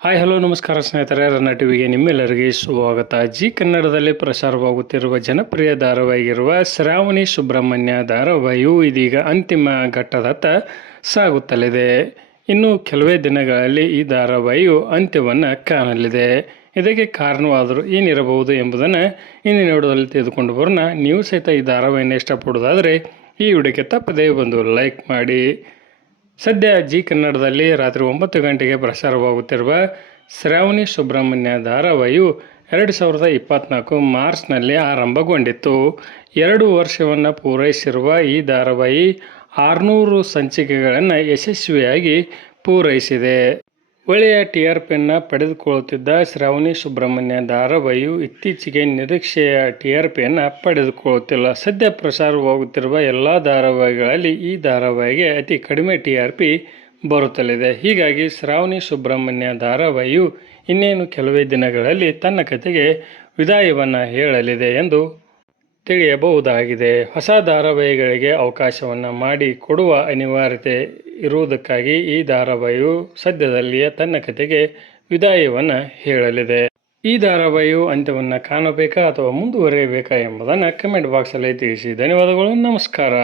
Hi hello ನಮಸ್ಕಾರ ಸ್ನೇಹಿತರೆ, ರನ್ನ ಟಿವಿಗೆ ನಿಮ್ಮೆಲ್ಲರಿಗೆ ಸ್ವಾಗತ. ಜಿ ಕನ್ನಡದಲ್ಲಿ ಪ್ರಸಾರವಾಗುತ್ತಿರುವ ಜನಪ್ರಿಯ ಧಾರಾವಾಹಿಗಿರುವ ಶ್ರಾವಣಿ ಸುಬ್ರಹ್ಮಣ್ಯ ಧಾರಾವಾಹಿಯು ಇದೀಗ ಅಂತಿಮ ಘಟ್ಟದತ್ತ ಸಾಗುತ್ತಲಿದೆ. ಇನ್ನು ಕೆಲವೇ ದಿನಗಳಲ್ಲಿ ಈ ಧಾರಾವಾಹಿಯು ಅಂತ್ಯವನ್ನು ಕಾಣಲಿದೆ. ಇದಕ್ಕೆ ಕಾರಣವಾದರೂ ಏನಿರಬಹುದು ಎಂಬುದನ್ನು ಇಂದಿನ ವಿಡಿಯೋದಲ್ಲಿ ತೆಗೆದುಕೊಂಡು ಬರೋಣ. ನೀವು ಸಹಿತ ಈ ಧಾರಾವಾಹಿಯನ್ನು ಇಷ್ಟಪಡೋದಾದರೆ ಈ ವಿಡಿಯೋಕ್ಕೆ ತಪ್ಪದೇ ಒಂದು ಲೈಕ್ ಮಾಡಿ. ಸದ್ಯ ಜಿ ಕನ್ನಡದಲ್ಲಿ ರಾತ್ರಿ 9 ಗಂಟೆಗೆ ಪ್ರಸಾರವಾಗುತ್ತಿರುವ ಶ್ರಾವಣಿ ಸುಬ್ರಹ್ಮಣ್ಯ ಧಾರಾವಾಹಿಯು 2024 ಮಾರ್ಚ್ನಲ್ಲಿ ಆರಂಭಗೊಂಡಿತ್ತು. 2 ವರ್ಷವನ್ನು ಪೂರೈಸಿರುವ ಈ ಧಾರಾವಾಹಿ 600 ಸಂಚಿಕೆಗಳನ್ನು ಯಶಸ್ವಿಯಾಗಿ ಪೂರೈಸಿದೆ. ಒಳ್ಳೆಯ TRPಯನ್ನು ಪಡೆದುಕೊಳ್ಳುತ್ತಿದ್ದ ಶ್ರಾವಣಿ ಸುಬ್ರಹ್ಮಣ್ಯ ಧಾರಾವಾಹಿಯು ಇತ್ತೀಚೆಗೆ ನಿರೀಕ್ಷೆಯ TRPಯನ್ನು ಪಡೆದುಕೊಳ್ಳುತ್ತಿಲ್ಲ. ಸದ್ಯ ಪ್ರಸಾರವಾಗುತ್ತಿರುವ ಎಲ್ಲ ಧಾರಾವಾಹಿಗಳಲ್ಲಿ ಈ ಧಾರಾವಾಹಿಗೆ ಅತಿ ಕಡಿಮೆ TRP ಬರುತ್ತಲಿದೆ. ಹೀಗಾಗಿ ಶ್ರಾವಣಿ ಸುಬ್ರಹ್ಮಣ್ಯ ಧಾರಾವಾಹಿಯು ಇನ್ನೇನು ಕೆಲವೇ ದಿನಗಳಲ್ಲಿ ತನ್ನ ಕಥೆಗೆ ವಿದಾಯವನ್ನು ಹೇಳಲಿದೆ ಎಂದು ತಿಳಿಯಬಹುದಾಗಿದೆ. ಹೊಸ ಧಾರಾವಾಹಿಗಳಿಗೆ ಅವಕಾಶವನ್ನು ಮಾಡಿ ಕೊಡುವ ಅನಿವಾರ್ಯತೆ ಇರುವುದಕ್ಕಾಗಿ ಈ ಧಾರಾವಾಹಿಯು ಸದ್ಯದಲ್ಲಿಯೇ ತನ್ನ ಕಥೆಗೆ ವಿದಾಯವನ್ನು ಹೇಳಲಿದೆ. ಈ ಧಾರಾವಾಹಿಯು ಅಂತ್ಯವನ್ನು ಕಾಣಬೇಕಾ ಅಥವಾ ಮುಂದುವರಿಯಬೇಕಾ ಎಂಬುದನ್ನು ಕಮೆಂಟ್ ಬಾಕ್ಸಲ್ಲಿ ತಿಳಿಸಿ. ಧನ್ಯವಾದಗಳು, ನಮಸ್ಕಾರ.